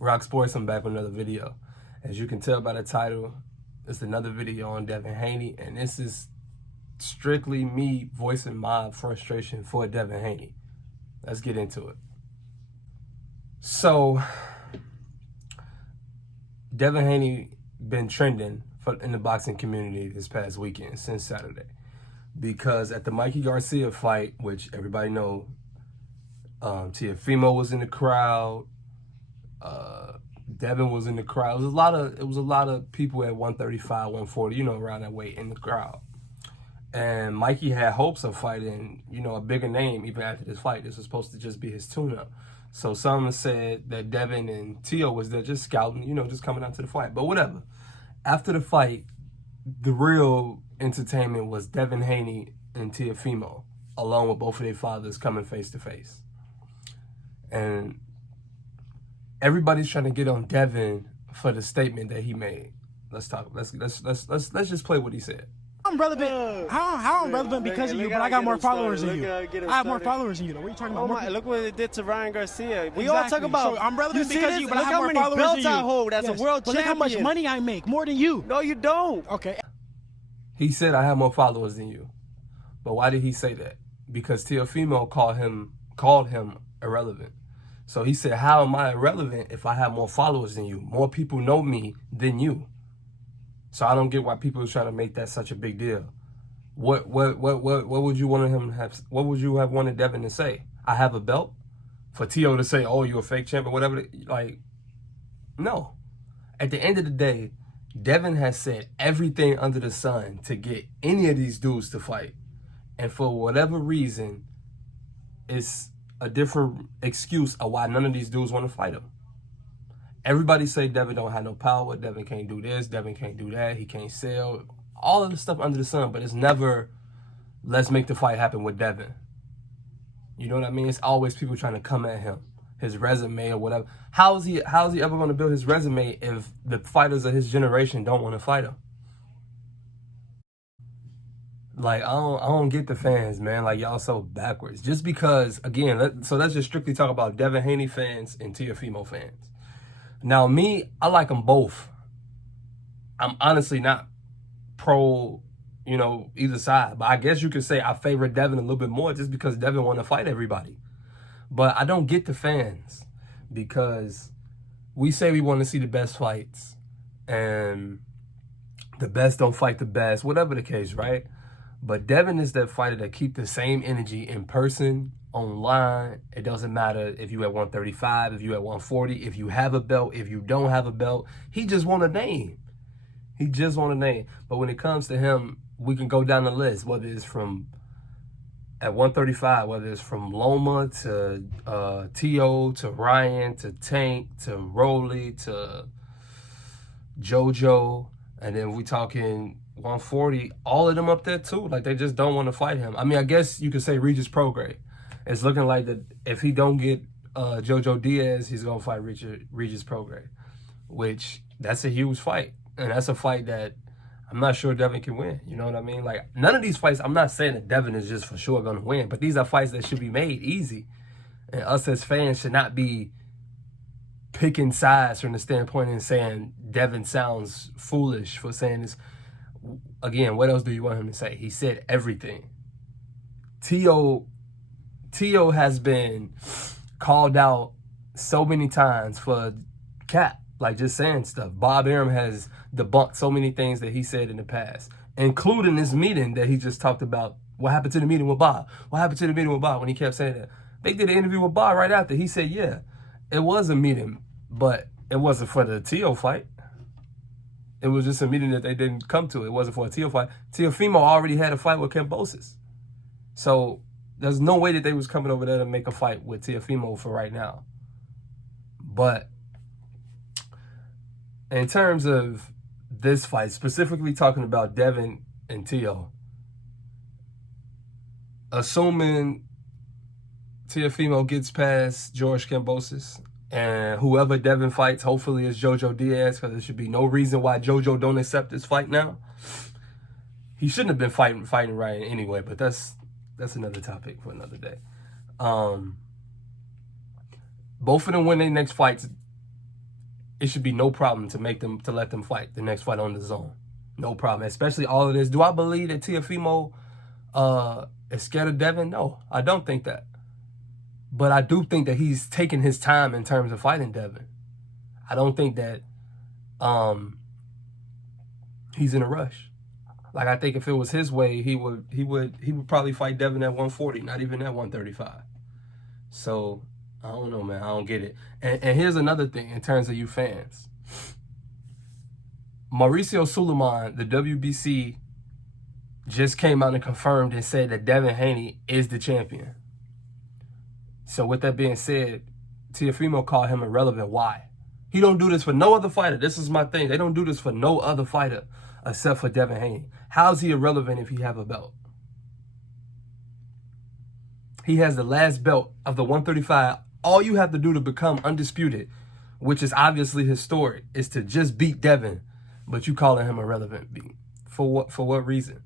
RocSports, I'm back with another video. As you can tell by the title, it's another video on Devin Haney, and this is strictly me voicing my frustration for Devin Haney. Let's get into it. So, Devin Haney been trending in the boxing community this past weekend, since Saturday. Because at the Mikey Garcia fight, which everybody know, Teofimo was in the crowd, Devin was in the crowd. It was a lot of people at 135, 140, around that weight in the crowd. And Mikey had hopes of fighting, a bigger name even after this fight. This was supposed to just be his tune-up. So some said that Devin and Teo was there just scouting, just coming out to the fight. But whatever. After the fight, the real entertainment was Devin Haney and Teofimo, along with both of their fathers coming face to face. And everybody's trying to get on Devin for the statement that he made. Let's just play what he said. I'm relevant. How I'm relevant because of you, but I got more followers than you. I have more followers than you, though. What are you talking about? Look what it did to Ryan Garcia. We all talk about. So I'm relevant because of you, but I have more followers than you. Look how many belts I hold as a world champion. Look how much money I make, more than you. No, you don't. Okay. He said I have more followers than you. But why did he say that? Because Teofimo called him irrelevant. So he said, how am I irrelevant if I have more followers than you? More people know me than you. So I don't get why people are trying to make that such a big deal. What would you want him to have? What would you have wanted Devin to say? I have a belt? For Teo to say, oh, you're a fake champ or whatever? No. At the end of the day, Devin has said everything under the sun to get any of these dudes to fight. And for whatever reason, it's a different excuse of why none of these dudes want to fight him. Everybody say Devin don't have no power, Devin can't do this, Devin can't do that, he can't sell, all of the stuff under the sun, but it's never, let's make the fight happen with Devin. You know what I mean? It's always people trying to come at him, his resume or whatever. How is he ever going to build his resume if the fighters of his generation don't want to fight him? I don't get the fans, man. Y'all so backwards. Just because, again, let's just strictly talk about Devin Haney fans and Teofimo fans. Now, me, I like them both. I'm honestly not pro, either side. But I guess you could say I favor Devin a little bit more just because Devin want to fight everybody. But I don't get the fans because we say we want to see the best fights and the best don't fight the best, whatever the case, right? But Devin is that fighter that keep the same energy in person, online. It doesn't matter if you at 135, if you at 140, if you have a belt, if you don't have a belt. He just want a name. He just want a name. But when it comes to him, we can go down the list, whether it's from at 135, whether it's from Loma to Teo to Ryan to Tank to Rolly to JoJo, and then we talking 140, all of them up there too. They just don't want to fight him. I mean, I guess you could say Regis Prograis. It's looking like that if he don't get JoJo Diaz, he's going to fight Regis Prograis, which that's a huge fight. And that's a fight that I'm not sure Devin can win. You know what I mean? None of these fights, I'm not saying that Devin is just for sure going to win, but these are fights that should be made easy. And us as fans should not be picking sides from the standpoint and saying Devin sounds foolish for saying this. Again, what else do you want him to say? He said everything. Teo has been called out so many times for cap, just saying stuff. Bob Arum has debunked so many things that he said in the past, including this meeting that he just talked about. What happened to the meeting with Bob? What happened to the meeting with Bob when he kept saying that? They did an interview with Bob right after. He said, yeah, it was a meeting, but it wasn't for the Teo fight. It was just a meeting that they didn't come to. It wasn't for a Teo fight. Teofimo already had a fight with Kambosos. So there's no way that they was coming over there to make a fight with Teofimo for right now. But in terms of this fight, specifically talking about Devin and Teo, assuming Teofimo gets past George Kambosos, and whoever Devin fights, hopefully is JoJo Diaz, because there should be no reason why JoJo don't accept this fight now. He shouldn't have been fighting Ryan anyway, but that's another topic for another day. Both of them win their next fights. it should be no problem to let them fight the next fight on the zone. No problem. Especially all of this. Do I believe that Teofimo is scared of Devin? No, I don't think that. But I do think that he's taking his time in terms of fighting Devin. I don't think that he's in a rush. Like, I think if it was his way, he would probably fight Devin at 140, not even at 135. So I don't know, man. I don't get it. And here's another thing in terms of you fans. Mauricio Suleiman, the WBC, just came out and confirmed and said that Devin Haney is the champion. So with that being said, Teofimo called him irrelevant. Why? He don't do this for no other fighter. This is my thing. They don't do this for no other fighter except for Devin Haney. How is he irrelevant if he have a belt? He has the last belt of the 135. All you have to do to become undisputed, which is obviously historic, is to just beat Devin. But you calling him irrelevant. For what? For what reason?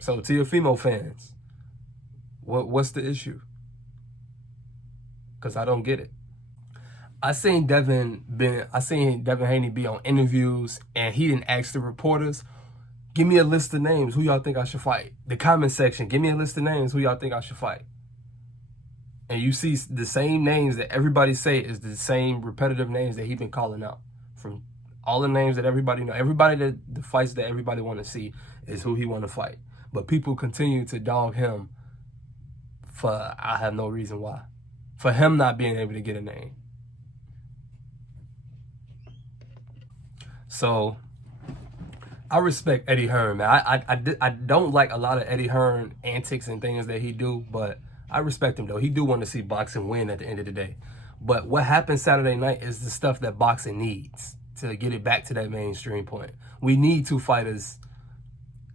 So Teofimo fans, what's the issue? Because I don't get it. I seen Devin Haney be on interviews, and he didn't ask the reporters, give me a list of names, who y'all think I should fight? The comment section, give me a list of names, who y'all think I should fight? And you see the same names that everybody say is the same repetitive names that he been calling out. From all the names that everybody know. Everybody that the fights that everybody want to see is who he want to fight. But people continue to dog him for I have no reason why. For him not being able to get a name. So I respect Eddie Hearn, man. I don't like a lot of Eddie Hearn antics and things that he do, but I respect him, though. He do want to see boxing win at the end of the day. But what happened Saturday night is the stuff that boxing needs to get it back to that mainstream point. We need two fighters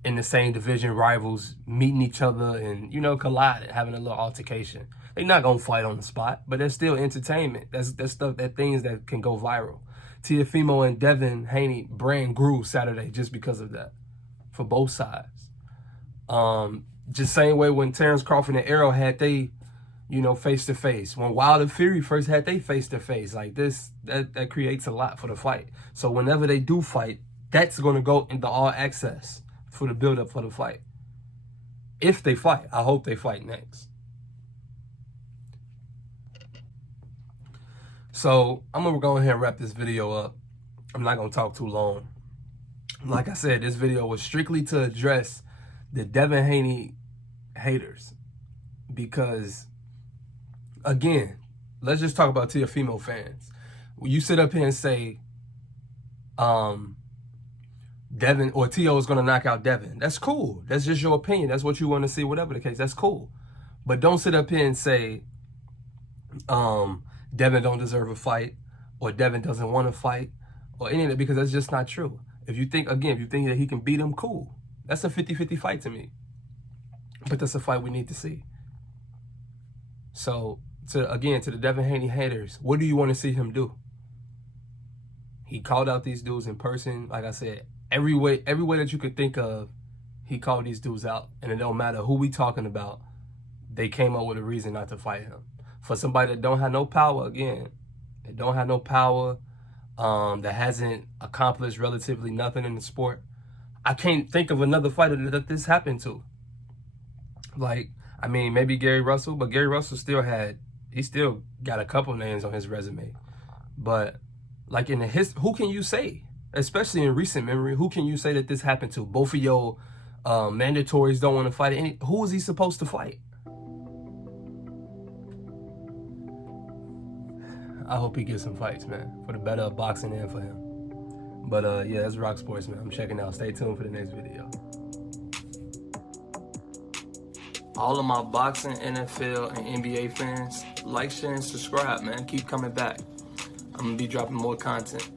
in the same division, rivals, meeting each other and, you know, colliding, having a little altercation. They're not going to fight on the spot, but there's still entertainment. That's stuff, that things that can go viral. Teofimo and Devin Haney brand grew Saturday just because of that for both sides. Just same way when Terrence Crawford and Errol had they, you know, face-to-face. When Wilder and Fury first had they face-to-face. Like this, that creates a lot for the fight. So whenever they do fight, that's going to go into all access for the build-up for the fight. If they fight. I hope they fight next. So I'm going to go ahead and wrap this video up. I'm not going to talk too long. Like I said, this video was strictly to address the Devin Haney haters. Because, again, let's just talk about Teofimo fans. When you sit up here and say Devin or Teo is going to knock out Devin, that's cool. That's just your opinion. That's what you want to see, whatever the case. That's cool. But don't sit up here and say Devin don't deserve a fight, or Devin doesn't want to fight, or any of that, because that's just not true. If you think that he can beat him, cool. That's a 50-50 fight to me. But that's a fight we need to see. So, to the Devin Haney haters, what do you want to see him do? He called out these dudes in person. Like I said, every way that you could think of, he called these dudes out. And it don't matter who we talking about, they came up with a reason not to fight him. For somebody that don't have no power, again, that don't have no power, that hasn't accomplished relatively nothing in the sport, I can't think of another fighter that this happened to. Like, I mean, maybe Gary Russell, but Gary Russell still got a couple names on his resume. But like in who can you say, especially in recent memory, who can you say that this happened to? Both of your mandatories don't want to fight. Who is he supposed to fight? I hope he gets some fights, man, for the better of boxing and for him. But yeah, that's RocSports, man. I'm checking out. Stay tuned for the next video. All of my boxing, NFL, and NBA fans, like, share, and subscribe, man. Keep coming back. I'm going to be dropping more content.